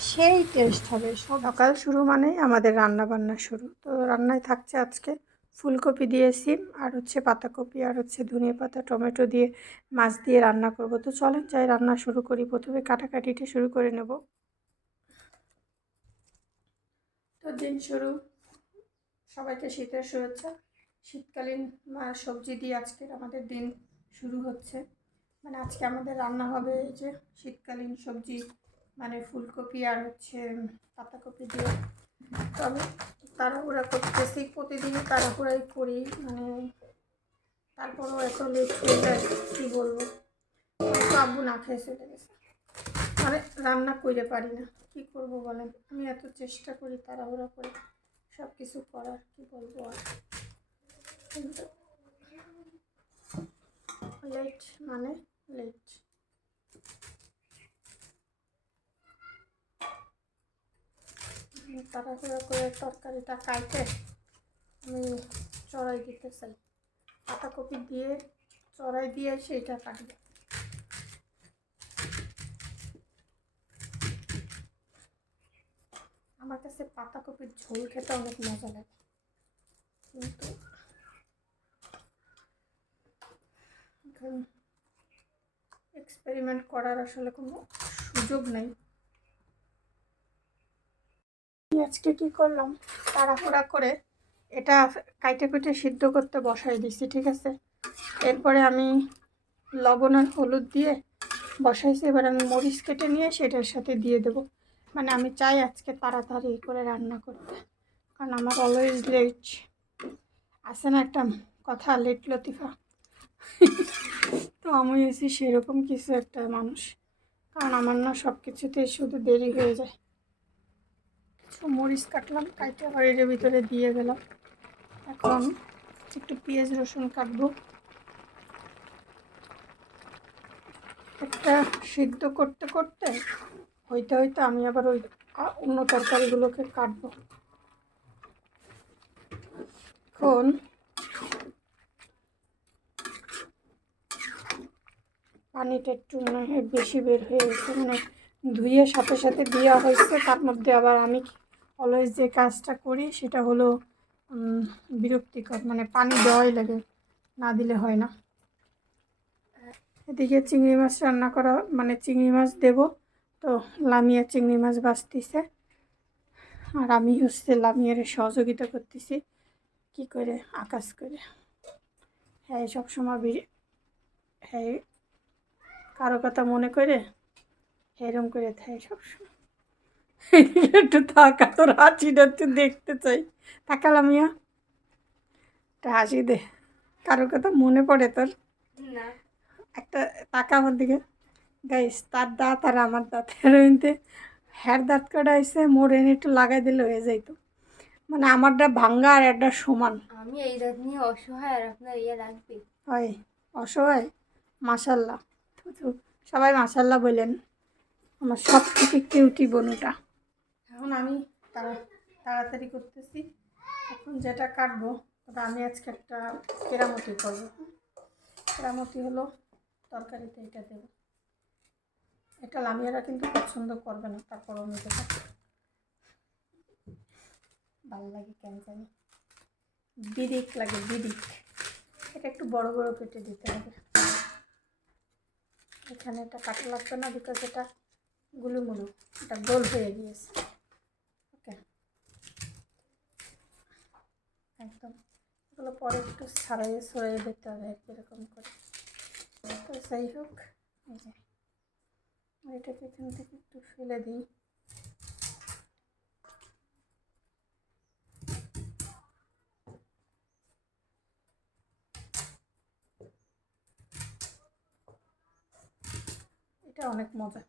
সেই টেস্ট হবে সকাল শুরু মানেই আমাদের রান্না বান্না শুরু। তো রান্নায় থাকছে আজকে ফুলকপি দিয়ে সিম, আর হচ্ছে পাতাকপি, আর হচ্ছে ধনিয়া পাতা, টমেটো দিয়ে মাছ দিয়ে রান্না করব। তো চলেন যাই রান্না শুরু করি। প্রথমে কাটাকাটিটা শুরু করে নেব। তো দিন শুরু। সবাইকে শীতের শুভেচ্ছা। শীতকালীন সবজি দিয়ে আজকের আমাদের দিন শুরু হচ্ছে। মানে আজকে আমাদের রান্না হবে এই যে শীতকালীন সবজি মানে ফুলকপি আর হচ্ছে পাতাকপি দিয়ে। তবে তাড়াহুড়া করতেছি, প্রতিদিনই তাড়াহুড়াই করি মানে তারপরেও এত লেট হয়ে কী বলব? আব্বু না খেয়ে চলে গেছে। মানে রান্না করে পারি না, কি করব বলেন? আমি এত চেষ্টা করি তাড়াহুড়া করে সব কিছু করার, কি বলব আর? লেট মানে লেট। তাড়াহুড়া করে তরকারিটা কাইটে আমি চড়াই দিতে চাই। পাতাকপি দিয়ে চড়াই দিয়ে সেইটা কাটবো। আমার কাছে পাতাকপির ঝোল খেতে অনেক মজা লাগে, কিন্তু এক্সপেরিমেন্ট করার আসলে কোনো সুযোগ নেই। আমি আজকে কি করলাম? তাড়াহুড়া করে এটা কাইটে কুটে সিদ্ধ করতে বসাই দিছি, ঠিক আছে? এরপরে আমি লবণ আর হলুদ দিয়ে বসাইছি, এবার আমি মরিচ কেটে নিয়ে সেটার সাথে দিয়ে দেবো। মানে আমি চাই আজকে তাড়াতাড়ি করে রান্না করতে, কারণ আমার অলওয়েজ লেট আছে না একটা কথা লেট লতিফা? তো আমি এসি সেরকম কিছু একটা মানুষ, কারণ আমার না সব কিছুতেই শুধু দেরি হয়ে যায়। কিছু মরিচ কাটলাম, কাটে আবার এর ভিতরে দিয়ে গেলাম। এখন একটু পেঁয়াজ রসুন কাটবো। একটা সিদ্ধ করতে করতে হইতে হইতে আমি আবার ওই অন্য তরকারিগুলোকে কাটবো। এখন পানিটা একটু মনে হয় বেশি বের হয়ে গেছে মানে ধুয়ে সাথে সাথে দেওয়া হয়েছে, তার মধ্যে আবার আমি অলওয়েজ যে কাজটা করি সেটা হলো বিরক্তিকর মানে পানি দেওয়াই লাগে, না দিলে হয় না। এদিকে চিংড়ি মাছ রান্না করা মানে চিংড়ি মাছ দেব, তো লামিয়া চিংড়ি মাছ বাছতিছে আর আমি হচ্ছে লামিয়ারে সহযোগিতা করতেছি, কি করে, আকাশ করে। হ্যাঁ সবসময় বিরি হ্যাঁ কারও কথা মনে করে এরম করে থাকে সবসময় একটু তাকা তোর হাসিটা একটু দেখতে চাই। তাকালাম ইয়া একটা হাসি দে। কারোর কথা মনে পড়ে তোর? একটা টাকা আমার দিকে। গাইস তার দাঁত আর আমার দাঁত হেরোইনতে হ্যার দাঁত কাটা এসে মোর এনে একটু লাগাই দিলে হয়ে যাইতো। মানে আমারটা ভাঙ্গা আর একটা সমান। আমি এই রাত নিয়ে অসহায় আর আপনার ইয়ে লাগবে। হয় অসহায়? মাসাল্লাহ। সবাই মাসাল্লাহ বললেন আমার সব থেকে কিউটি বনুটা। এখন আমি তাড়া, তাড়াতাড়ি করতেছি। এখন যেটা কাটবো ওটা আমি আজকে একটা কেরামতি করব। কেরামতি হলো তরকারিতে এটা দেবো। এটা লামিয়ারা কিন্তু পছন্দ করবে না, তারপর আমি দেবো ভালো লাগে কেন জানি। বিদিক লাগে বিদিক এটা একটু বড় বড় কেটে দিতে হবে। এখানে এটা কাটা লাগবে না বিকজ এটা গুলুমুলু, এটা গোল হয়ে গিয়েছে ওকে একদম। এগুলো পরে একটু ছাড়াইয়ে সরাইয়ে দিতে হবে এরকম করে। তো যাই হোক, এই যে এটাকে এখান থেকে একটু ফেলে দিই। এটা অনেক মজা।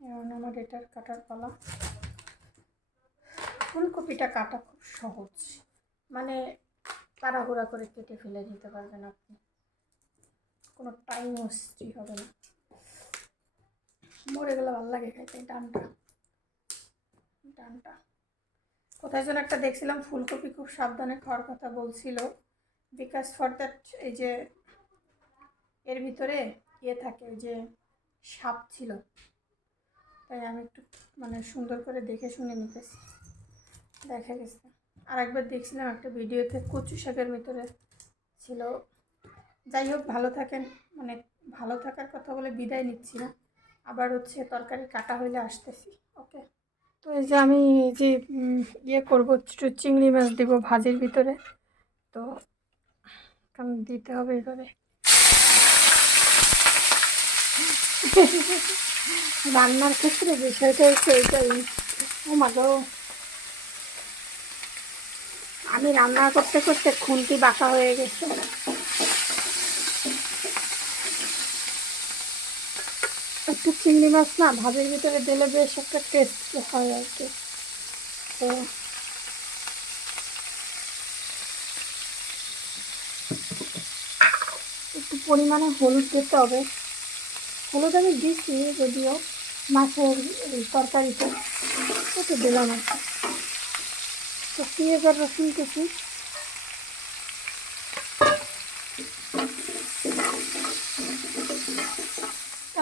এখন আমার এটার কাটার পালা। ফুলকপিটা কাটা খুব সহজ। মানে তাড়াহুড়া করে কেটে ফেলে দিতে পারবেন আপনি। কোনো টাইম ওয়েস্টই হবে না। মরে গেলে ভালো লাগে খাইতে ডানটা। ডানটা। কোথায় যেন একটা দেখছিলাম, ফুলকপি খুব সাবধানে খাওয়ার কথা বলছিল। বিকজ ফর দ্যাট এই যে এর ভিতরে ইয়ে থাকে, ওই যে সাপ ছিল। তাই আমি একটু মানে সুন্দর করে দেখে শুনে নিতেছি। দেখা গেছে। আর একবার দেখছিলাম একটা ভিডিওতে কচু শাকের ভিতরে ছিল। যাই হোক, ভালো থাকেন। মানে ভালো থাকার কথা বলে বিদায় নিচ্ছি না। আবার হচ্ছে তরকারি কাটা হইলে আসতেছি, ওকে? তো এই যে আমি যে ইয়ে করব চিংড়ি মাছ দিব ভাজির ভিতরে। তো কারণ দিতে হবে এভাবে রান্নার ক্ষেত্রে বিষয়টা হচ্ছে এইটাই। ও মা গো। আমি রান্না করতে করতে খুন্তি বাঁকা হয়ে গেছে। একটু চিংড়ি মাছ না, ভাজির ভিতরে দিলে বেশ একটা টেস্ট হয় আর কি। তো একটু পরিমাণে হলুদ দিতে হবে। হলুদ আমি দিছি যদিও মাছের তরকারিতে একটু দিলাম আর তো পেঁয়াজ আর রসুন কুচি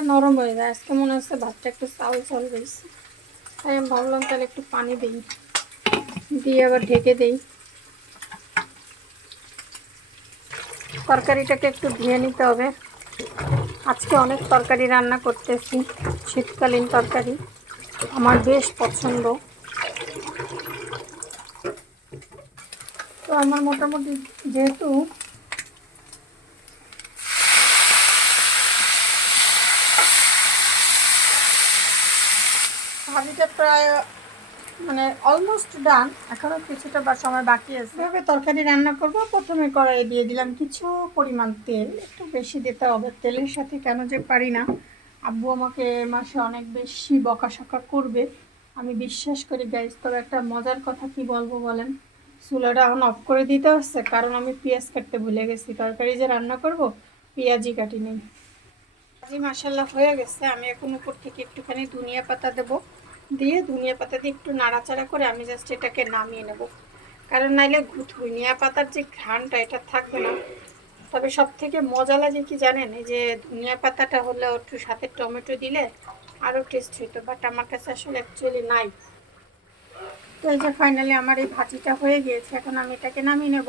নরম হয়ে যায়। আজকে মনে হচ্ছে ভাতটা একটু চাল চাল দিয়েছে তাই আমি ভাবলাম তাহলে একটু পানি দিই। দিয়ে আবার ঢেকে দিই। তরকারিটাকে একটু ধুয়ে নিতে হবে। আজকে অনেক তরকারি রান্না করতেছি। শীতকালীন তরকারি। আমার বেশ পছন্দ। তো আমার মোটামুটি যেহেতু ভাজিটা প্রায় মানে অলমোস্ট ডান এখনও কিছুটা বা সময় বাকি আছে। এভাবে তরকারি রান্না করব। প্রথমে কড়াইয়ে দিয়ে দিলাম কিছু পরিমাণ তেল। একটু বেশি দিতে হবে। তেলের সাথে কেন যে পারি না। আব্বু আমাকে মাসে অনেক বেশি বকাশকা করবে। আমি বিশ্বাস করি গাইজ তবে একটা মজার কথা কি বলব বলেন? চুলাটা এখন অফ করে দিতে হচ্ছে, কারণ আমি পেঁয়াজ কাটতে ভুলে গেছি। তরকারি যে রান্না করব, পেঁয়াজই কাটি নেই। ভাজি মাসাল্লাহ হয়ে গেছে, আমি এখন উপর থেকে একটুখানি ধনিয়া পাতা দেবো। দিয়ে ধনিয়া পাতা দিয়ে একটু নাড়াচাড়া করে আমি জাস্ট এটাকে নামিয়ে নেব। কারণ নাইলে ধনিয়া পাতার যে ঘ্রাণটা, এটা থাকবে না। তবে সব থেকে মজা লাগে কি জানেন, এই যে ধনিয়া পাতাটা হলে একটু সাথে টমেটো দিলে আরও টেস্ট হইতো। বাট আমার কাছে আসলে অ্যাকচুয়ালি নাই। তো এই যে ফাইনালি আমার এই ভাজিটা হয়ে গিয়েছে, এখন আমি এটাকে নামিয়ে নেব।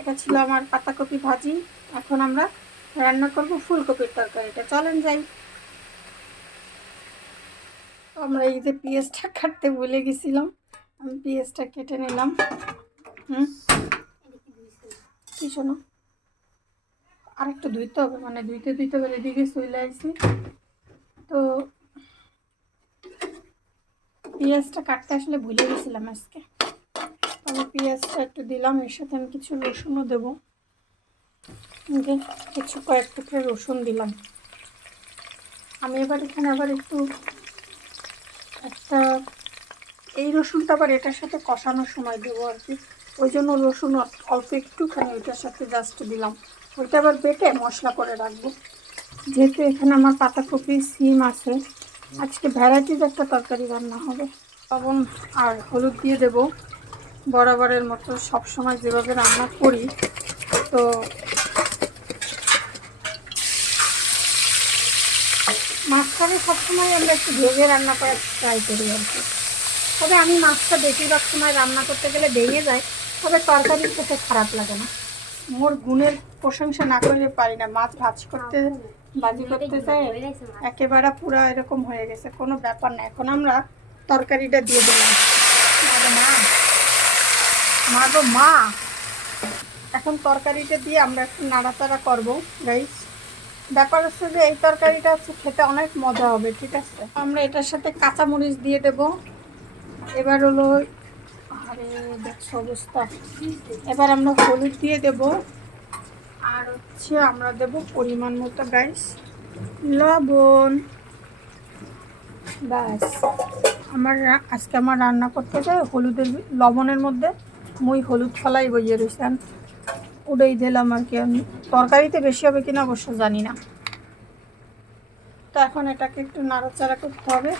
এটা ছিল আমার পাতাকপি ভাজি। এখন আমরা রান্না করব ফুলকপির তরকারিটা। চলেন যাই। আমরা এই যে পেঁয়াজটা কাটতে ভুলে গেছিলাম। আমি পেঁয়াজটা কেটে নিলাম। হুম? কি শোনো? আর একটু ধুইতে হবে মানে ধুইতে ধুইতে করে এদিকে চলে আসছি তো পেঁয়াজটা কাটতে আসলে ভুলে গেছিলাম আজকে। আমি পেঁয়াজটা একটু দিলাম, এর সাথে আমি কিছু রসুনও দেবো। কিছু কয়েক টুকরো রসুন দিলাম। আমি এবার এখানে আবার একটু একটা এই রসুনটা আবার এটার সাথে কষানোর সময় দেবো আর কি। ওই জন্য রসুন অল- অল্প একটুখানি ওইটার সাথে জাস্ট দিলাম। ওইটা আবার বেটে মশলা করে রাখব। যেহেতু এখানে আমার পাতাকপি সিম আছে আজকে ভ্যারাইটিস একটা তরকারি রান্না হবে। লবণ আর হলুদ দিয়ে দেব। বরাবরের মতো সবসময় যেভাবে রান্না করি, তো মাঝখানে সবসময় আমরা একটু ভেঙে রান্না করার ট্রাই করি আর কি। তবে আমি মাছটা বেশিরভাগ সময় রান্না করতে গেলে ভেঙে যায়, তবে তরকারি খেতে খারাপ লাগে না। মোর গুণের প্রশংসা না করলে পারি না। মাছ ভাজ করতে বাজি করতে চাই একেবারে পুরো এরকম হয়ে গেছে, কোনো ব্যাপার না। এখন আমরা তরকারিটা দিয়ে দিলাম। মা গো মা। এখন তরকারিটা দিয়ে আমরা একটু নাড়াচাড়া করব গাইস ব্যাপার হচ্ছে যে, এই তরকারিটা হচ্ছে খেতে অনেক মজা হবে, ঠিক আছে? আমরা এটার সাথে কাঁচামরিচ দিয়ে দেব। এবার হলো, আরে, দেখছ অবস্থা? এবার আমরা হলুদ দিয়ে দেব। আর হচ্ছে আমরা দেব পরিমাণ মতো গাইস। লবণ। ব্যাস। আমার আজকে আমার রান্না করতে যায় হলুদের লবণের মধ্যে। মুই হলুদ ফলাই বইয়ে রয়েছেন ওটাই দিলাম আর কি। তরকারিতে বেশি হবে কিনা অবশ্য জানি না। তো এখন এটাকে একটু নাড়াচাড়া করতে হবে।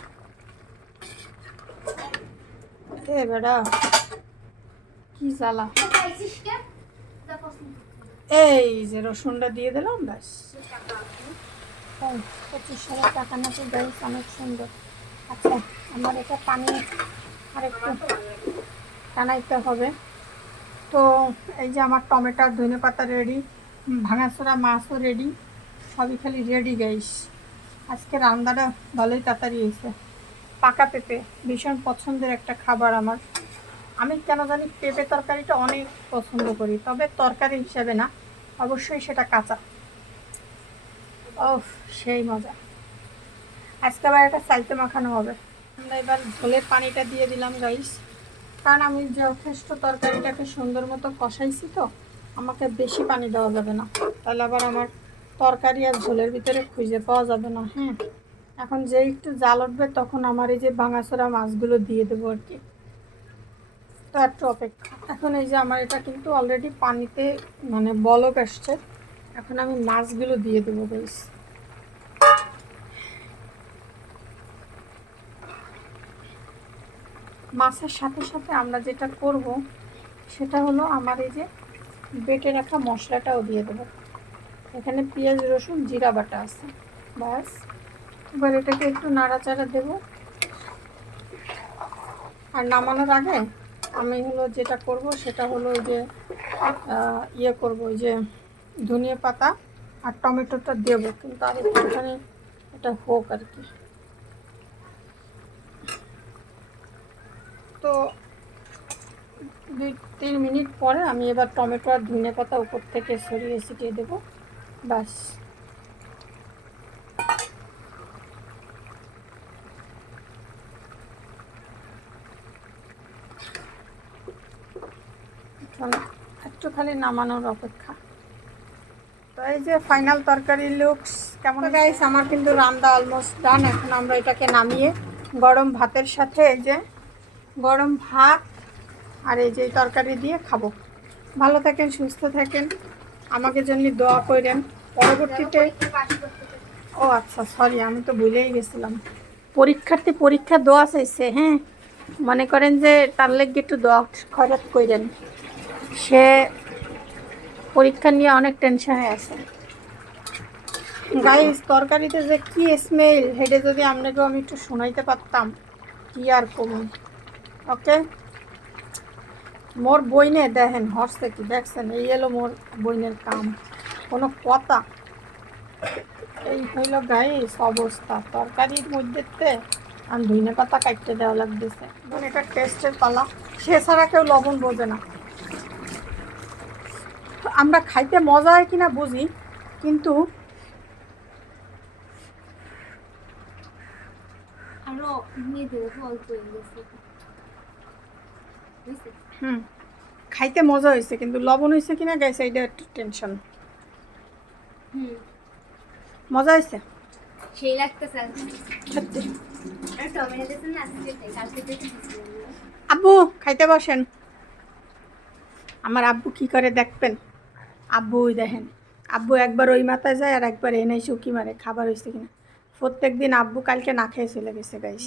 এ বেড়া, কি জ্বালা। এই যে রসুনটা দিয়ে দিলাম, ব্যাস। পঁচিশ হাজার টাকা না তো গাইস অনেক সুন্দর। আচ্ছা আমার এটা পানি আরেকটু টানাইতে হবে। তো এই যে আমার টমেটোর ধনে পাতা রেডি ভাঙাচোরা মাছও রেডি সবই খালি রেডি গাইস আজকে রান্নাটা ভালোই তাড়াতাড়ি হয়েছে। পাকা পেঁপে, ভীষণ পছন্দের একটা খাবার আমার। আমি কেন জানি পেঁপে তরকারিটা অনেক পছন্দ করি, তবে তরকারি হিসেবে না, অবশ্যই সেটা কাঁচা। ও সেই মজা। আজকে আবার একটা চাইতে মাখানো হবে। আমরা এবার ঝোলের পানিটা দিয়ে দিলাম গাইস কারণ আমি যথেষ্ট তরকারিটাকে সুন্দর মতো কষাইছি তো, আমাকে বেশি পানি দেওয়া যাবে না। তাহলে আবার আমার তরকারি আর ঝোলের ভিতরে খুঁজে পাওয়া যাবে না হ্যাঁ? এখন যে একটু জাল উঠবে, তখন আমার এই যে ভাঙাচোরা মাছগুলো দিয়ে দেবো আর কি। তো একটু অপেক্ষা এখন এই যে আমার এটা কিন্তু অলরেডি পানিতে মানে বলক আসছে। এখন আমি মাছগুলো দিয়ে দেবো বেশ মাছের সাথে সাথে আমরা যেটা করব, সেটা হলো আমার এই যে বেটে রাখা মশলাটাও দিয়ে দেবো। এখানে পেঁয়াজ, রসুন, জিরা বাটা আছে। ব্যাস। এবার এটাকে একটু নাড়াচাড়া দেবো। আর নামানোর আগে আমি হলো যেটা করব সেটা হলো যে ইয়ে করব যে ধনিয়া পাতা আর টমেটোটা দেবো, কিন্তু আর একটুখানি এটা হোক আর কি। তো দুই তিন মিনিট পরে আমি এবার টমেটো আর ধনে পাতা উপর থেকে সরিয়ে ছিটিয়ে দেবো, ব্যাস। এখন একটু খালি নামানোর অপেক্ষা। তো এই যে ফাইনাল তরকারি লুকস কেমন গাইস আমার কিন্তু রান্না অলমোস্ট ডান এখন আমরা এটাকে নামিয়ে গরম ভাতের সাথে এই যে গরম ভাত আর এই যে তরকারি দিয়ে খাব। ভালো থাকেন সুস্থ থাকেন। আমাকে জন্য দোয়া করেন। পরবর্তীতে ও আচ্ছা সরি আমি তো ভুলেই গেছিলাম। পরীক্ষার্থী পরীক্ষা দোয়া চাইছে হ্যাঁ? মনে করেন যে তার লেগে একটু দোয়া খরচ করেন। সে পরীক্ষা নিয়ে অনেক টেনশনে আছে। গাইস তরকারিতে যে কি স্মেল হেডে যদি আপনাকেও আমি একটু শোনাইতে পারতাম, কি আর কমুন ওকে মোর বইনে দেখেন হর্ষে কি, দেখছেন, এই এলো মোর বইনের কাম। কোনো কথা? এই হইল গাইস অবস্থা। তরকারির মধ্যে আর ধনে পাতা কাটতে দেওয়া লাগতেছে। এটা টেস্টের পালা। সে ছাড়া কেউ লবণ বোঝে না। আমরা খাইতে মজা হয় কিনা বুঝি কিন্তু হয়ে হুম খাইতে মজা হয়েছে কিন্তু লবণ হয়েছে কিনা গাইছে এটা একটু টেনশন হুম। মজা হয়েছে সেই লাগতেছে সত্যি। আব্বু খাইতে বসেন। আমার আব্বু কি করে দেখবেন? আব্বু ওই দেখেন। আব্বু একবার ওই মাথায় যায় আর একবার এনে চুকি মারে, খাবার হয়েছে কিনা। প্রত্যেক দিন আব্বু কালকে না খেয়ে চলে গেছে গাইস